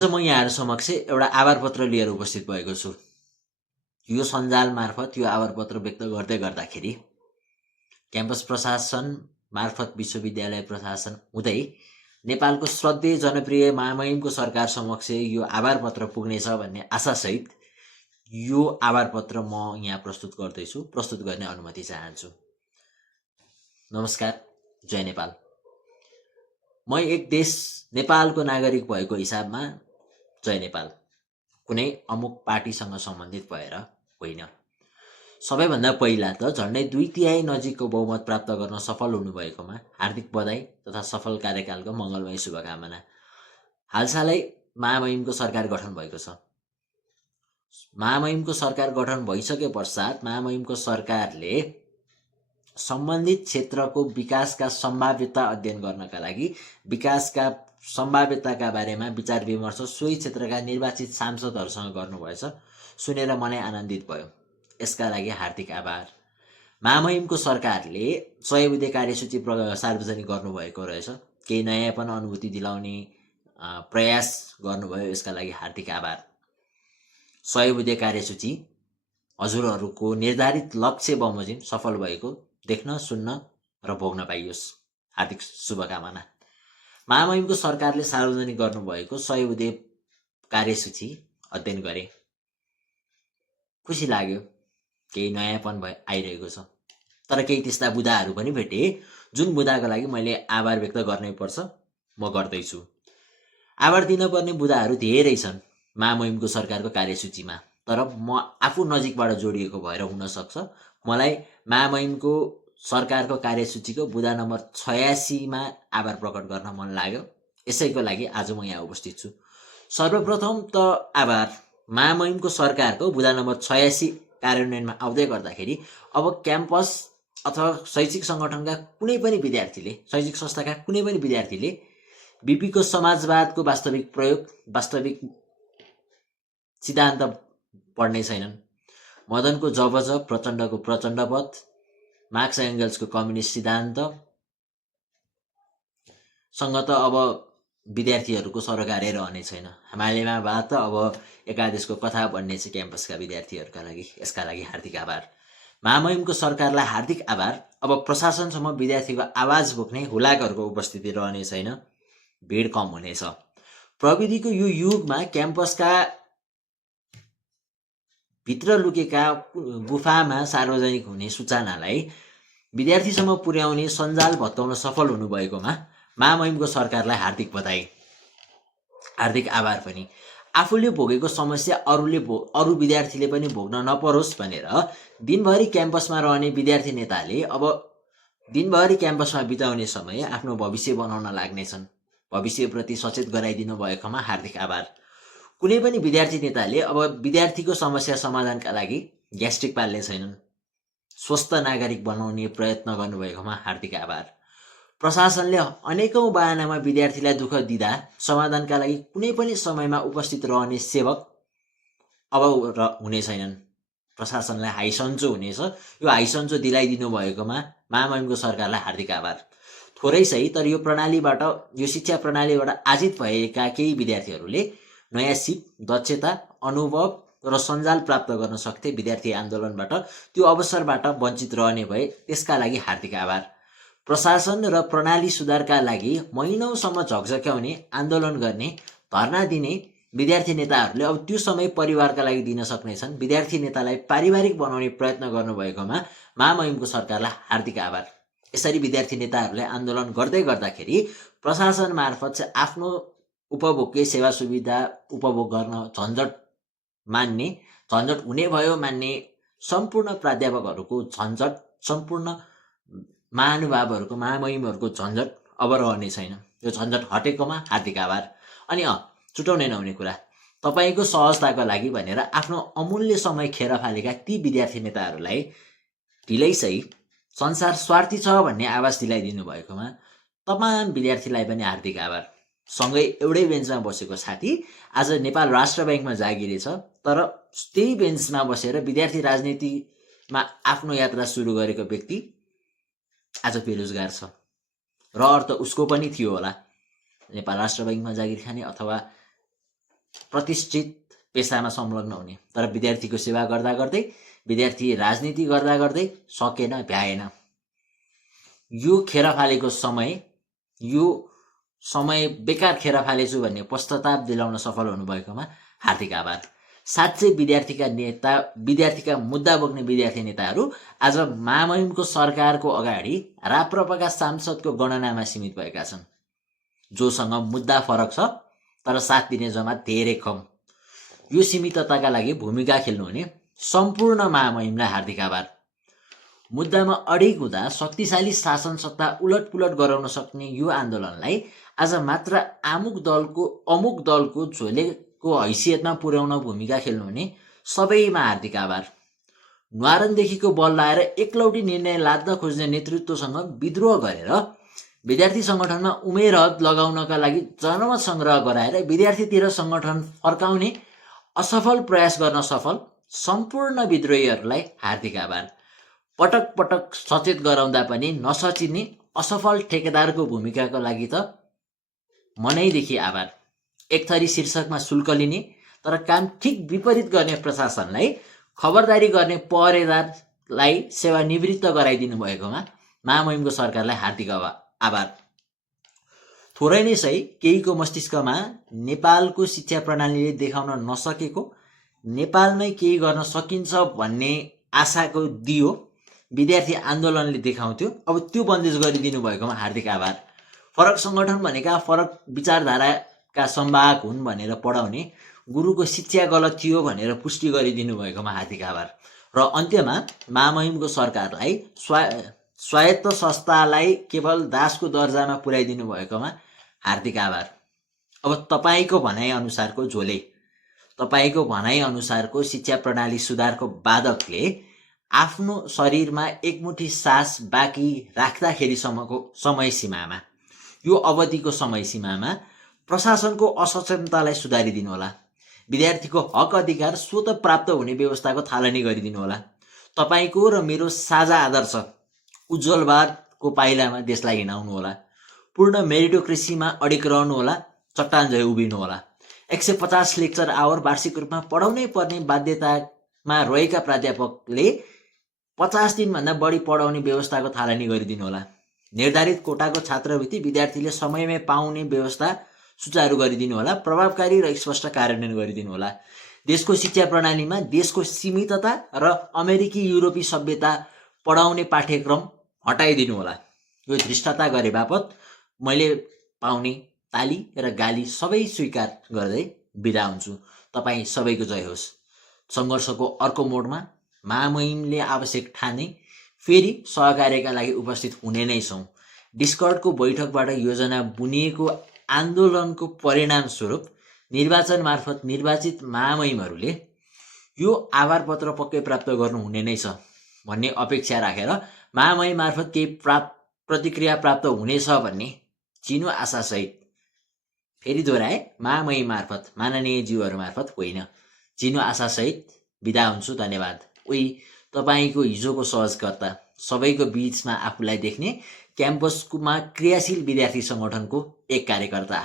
म यहाँहरु समक्ष एउटा आभार पत्र लिएर उपस्थित भएको छु। यो सञ्जाल मार्फत यो आभार पत्र व्यक्त गर्दाखेरि क्याम्पस प्रशासन मार्फत विश्वविद्यालय प्रशासन हुँदै नेपालको श्रद्धेय जनप्रिय महामहिमको सरकार समक्ष यो आभार पत्र पुग्नेछ भन्ने आशासहित यो आभार पत्र म यहाँ प्रस्तुत गर्ने अनुमति चाहन्छु। नमस्कार, जय नेपाल। म एक देश नेपालको नागरिक भएको हिसाबमा जय नेपाल, कुनै अमुक पार्टीसँग सम्बन्धित भएर होइन। सबैभन्दा पहिला त झन्डै 2/3 नजिकको बहुमत प्राप्त गर्न सफल हुनुभएकोमा हार्दिक बधाई तथा सफल कार्यकालको मङ्गलमय शुभकामना। हालसालै महामहिमको सरकार गठन भएको छ। महामहिमको सरकार गठन भइसके पश्चात महामहिमको सरकारले सम्बन्धित क्षेत्रको विकासका सम्भाव्यता अध्ययन गर्नका लागि विकासका सम्भाव्यताका बारेमा विचार विमर्श सोही क्षेत्रका निर्वाचित सांसदहरूसँग गर्नुभएछ। सुनेर मनै आनन्दित भयो। यसका लागि हार्दिक आभार। महामहिमको सरकारले 100 बुँदे कार्यसूची सार्वजनिक गर्नुभएको रहेछ। केही नयाँपन अनुभूति दिलाउने प्रयास गर्नुभयो, यसका लागि हार्दिक आभार। 100 बुँदे कार्यसूची हजुरहरूको निर्धारित लक्ष्य बमोजिम सफल भएको देख्न, सुन्न र भोग्न पाइयोस्। हार्दिक शुभकामना। महामहिमको सरकारले सार्वजनिक गर्नुभएको 100 बुँदे कार्यसूची अध्ययन गरे। खुसी लाग्यो, केही नयाँपन आइरहेको छ। तर केही त्यस्ता बुदाहरू पनि भेटे जुन बुदाको लागि मैले आभार व्यक्त गर्नै पर्छ, म गर्दैछु। आभार दिनुपर्ने बुदाहरू धेरै छन् महामहिमको सरकारको कार्यसूचीमा, तर म आफू नजिकबाट जोडिएको भएर हुन सक्छ मलाई महामहिमको सरकारको कार्यसूचीको बुदा नम्बर 86 मा आभार प्रकट गर्न मन लाग्यो। यसैको लागि आज म यहाँ उपस्थित छु। सर्वप्रथम त आभार महामहिमको सरकारको बुदा नम्बर 86 कार्यान्वयनमा आउँदै गर्दाखेरि अब क्याम्पस अथवा शैक्षिक सङ्गठनका कुनै पनि विद्यार्थीले, शैक्षिक संस्थाका कुनै पनि विद्यार्थीले बीपीको समाजवादको वास्तविक प्रयोग, वास्तविक सिद्धान्त पढ्नै छैनन्। मदनको जबजब, प्रचण्डको प्रचण्डवध, मार्क्स एङ्गल्सको कम्युनिस्ट सिद्धान्त सँग त अब विद्यार्थीहरूको सरोकारै रहने छैन। हिमालयमाबाट त अब एकादेशको कथा भन्ने चाहिँ क्याम्पसका विद्यार्थीहरूका लागि। यसका लागि हार्दिक आभार। महामहिमको सरकारलाई हार्दिक आभार। अब प्रशासनसम्म विद्यार्थीको आवाज बोक्ने हुलाकहरूको उपस्थिति रहने छैन, भिड कम हुनेछ। प्रविधिको यो युगमा क्याम्पसका भित्र लुकेका गुफामा सार्वजनिक हुने सूचनालाई विद्यार्थीसम्म पुर्याउने सञ्जाल भत्काउन सफल हुनुभएकोमा महामहिमको सरकारलाई हार्दिक बधाई, हार्दिक आभार पनि। आफूले भोगेको समस्या अरू विद्यार्थीले पनि भोग्न नपरोस् भनेर दिनभरि क्याम्पसमा रहने विद्यार्थी नेताले अब दिनभरि क्याम्पसमा बिताउने समय आफ्नो भविष्य बनाउन लाग्नेछन्। भविष्यप्रति सचेत गराइदिनु भएकोमा हार्दिक आभार। कुनै पनि विद्यार्थी नेताले अब विद्यार्थीको समस्या समाधानका लागि ग्यास्ट्रिक पाल्ने छैनन्। स्वस्थ नागरिक बनाउने प्रयत्न गर्नुभएकोमा हार्दिक आभार। प्रशासनले अनेकौं बहानामा विद्यार्थीलाई दुःख दिँदा समाधानका लागि कुनै पनि समयमा उपस्थित रहने सेवक अब हुने छैनन्। प्रशासनलाई हाइसन्चो हुनेछ। यो हाइसन्चो दिलाइदिनु भएकोमा महामहिमको सरकारलाई हार्दिक आभार। थोरै सही, तर यो शिक्षा प्रणालीबाट आजित भएका केही विद्यार्थीहरूले नयाँ सिप, दक्षता, अनुभव र सञ्जाल प्राप्त गर्न सक्थे। विद्यार्थी आन्दोलनबाट त्यो अवसरबाट वञ्चित रहने भए, त्यसका लागि हार्दिक आभार। प्रशासन र प्रणाली सुधारका लागि महिनौसम्म झकझक्याउने, आन्दोलन गर्ने, धर्ना दिने विद्यार्थी नेताहरूले अब त्यो समय परिवारका लागि दिन सक्नेछन्। विद्यार्थी नेतालाई पारिवारिक बनाउने प्रयत्न गर्नुभएकोमा महामहिमको सरकारलाई हार्दिक आभार। यसरी विद्यार्थी नेताहरूले आन्दोलन गर्दै गर्दाखेरि प्रशासन मार्फत चाहिँ आफ्नो उपभोग्य सेवा सुविधा उपभोग गर्न झन्झट हुने भयो मान्ने सम्पूर्ण प्राध्यापकहरूको झन्झट, सम्पूर्ण महानुभावहरूको, महामहिमहरूको झन्झट अब रहने छैन। यो झन्झट हटेकोमा हार्दिक आभार। अनि छुटाउनै नहुने कुरा, तपाईँको सहजताको लागि भनेर आफ्नो अमूल्य समय खेर फालेका ती विद्यार्थी नेताहरूलाई ढिलै सही संसार स्वार्थी छ भन्ने आवाज दिलाइदिनु भएकोमा तमाम विद्यार्थीलाई पनि हार्दिक आभार। सँगै एउटै बेन्चमा बसेको साथी आज नेपाल राष्ट्र ब्याङ्कमा जागिरे छ, तर त्यही बेन्चमा बसेर विद्यार्थी राजनीतिमा आफ्नो यात्रा सुरु गरेको व्यक्ति आज बेरोजगार छ। रहर त उसको पनि थियो होला, नेपाल राष्ट्र ब्याङ्कमा जागिर खाने अथवा प्रतिष्ठित पेसामा संलग्न हुने, तर विद्यार्थीको सेवा गर्दा गर्दै, विद्यार्थी राजनीति गर्दा गर्दै सकेन, भ्याएन। यो खेर फालेको समय, यो समय बेकार खेर फालेछु भन्ने पश्चाताप दिलाउन सफल हुनुभएकोमा हार्दिक आभार। साँच्चै विद्यार्थीका मुद्दा बोक्ने विद्यार्थी नेताहरू आज महामहिमको सरकारको अगाडि राप्रपाका सांसदको गणनामा सीमित भएका छन्, जोसँग मुद्दा फरक छ तर साथ दिने जमात धेरै कम। यो सीमितताका लागि भूमिका खेल्नुहुने सम्पूर्ण महामहिमलाई हार्दिक आभार। मुद्दामा अडिग हुँदा शक्तिशाली शासन सत्ता उलटपुलट गराउन सक्ने यो आन्दोलनलाई आज मात्र अमुक दलको झोलेको हैसियतमा पुर्याउन भूमिका खेल्नुहुने सबैमा हार्दिक आभार। न्वारनदेखिको बल लाएर एकलौटी निर्णय लाद्न खोज्ने नेतृत्वसँग विद्रोह गरेर विद्यार्थी सङ्गठनमा उमेर हद लगाउनका लागि जनमत सङ्ग्रह गराएर विद्यार्थीतिर सङ्गठन फर्काउने असफल प्रयास गर्न सफल सम्पूर्ण विद्रोहीहरूलाई हार्दिक आभार। पटक पटक सचेत गराउँदा पनि नसचिने असफल ठेकेदारको भूमिकाको लागि त मनैदेखि आभार। एक थरी शीर्षकमा शुल्क लिने तर काम ठिक विपरीत गर्ने प्रशासनलाई खबरदारी गर्ने पहरेदारलाई सेवानिवृत्त गराइदिनु भएकोमा महामहिमको सरकारलाई हार्दिक आभार। थोरै नै सही केहीको मस्तिष्कमा नेपालको शिक्षा प्रणालीले देखाउन नसकेको, नेपालमै केही गर्न सकिन्छ भन्ने आशाको दियो विद्यार्थी आन्दोलनले देखाउँथ्यो, अब त्यो बन्देज गरिदिनु भएकोमा हार्दिक आभार। फरक सङ्गठन भनेका फरक विचारधाराका संवाहक हुन् भनेर पढाउने गुरुको शिक्षा गलत थियो भनेर पुष्टि गरिदिनु भएकोमा हार्दिक आभार। र अन्त्यमा महामहिमको सरकारलाई स्वायत्त संस्थालाई केवल दासको दर्जामा पुर्याइदिनु भएकोमा हार्दिक आभार। अब तपाईँको भनाइअनुसारको झोले, तपाईँको भनाइअनुसारको शिक्षा प्रणाली सुधारको बाधकले आफ्नो शरीरमा एकमुठी सास बाँकी राख्दाखेरिसम्मको समय सीमामा, यो अवधिको समय सीमामा प्रशासनको असक्षमतालाई सुधारिदिनु होला। विद्यार्थीको हक अधिकार स्वतः प्राप्त हुने व्यवस्थाको थालनी गरिदिनु होला। तपाईँको र मेरो साझा आदर्श उज्जवलवादको पाइलामा देशलाई हिँडाउनु होला। पूर्ण मेरिटोक्रेसीमा अडिग रहनु होला, चट्टान झै उभिनु होला। 150 लेक्चर आवर वार्षिक रूपमा पढाउनै पर्ने बाध्यतामा रहेका प्राध्यापकले 50 दिनभन्दा बढी पढाउने व्यवस्थाको थालनी गरिदिनु होला। निर्धारित कोटाको छात्रवृत्ति विद्यार्थीले समयमै पाउने व्यवस्था सुचारू गरिदिनु होला। प्रभावकारी र स्पष्ट कार्यान्वयन गरिदिनु होला। देशको शिक्षा प्रणालीमा देशको सीमितता र अमेरिकी युरोपी सभ्यता पढाउने पाठ्यक्रम हटाइदिनु होला। यो धृष्टता गरे बापत मैले पाउने ताली र गाली सबै स्वीकार गर्दै बिदा हुन्छु। तपाईँ सबैको जय होस्। सङ्घर्षको अर्को मोडमा महामहिमले आवश्यक ठाने फेरि सहकार्यका लागि उपस्थित हुने नै छौँ। डिस्कर्डको बैठकबाट योजना बुनिएको आन्दोलनको परिणाम स्वरूप निर्वाचन मार्फत निर्वाचित महामहिमहरूले यो आभार पत्र पक्कै प्राप्त गर्नुहुने नै छ भन्ने अपेक्षा राखेर महामहिम मार्फत केही प्रतिक्रिया प्राप्त हुनेछ भन्ने चिनो आशासहित, फेरि दोहोऱ्याए, महामहिम मार्फत, माननीय ज्यूहरू मार्फत होइन, चिनो आशासहित बिदा हुन्छु। धन्यवाद। उही तपाईँको हिजोको सहजकर्ता, सबैको बीचमा आफूलाई देख्ने क्याम्पसमा क्रियाशील विद्यार्थी सङ्गठनको एक कार्यकर्ता।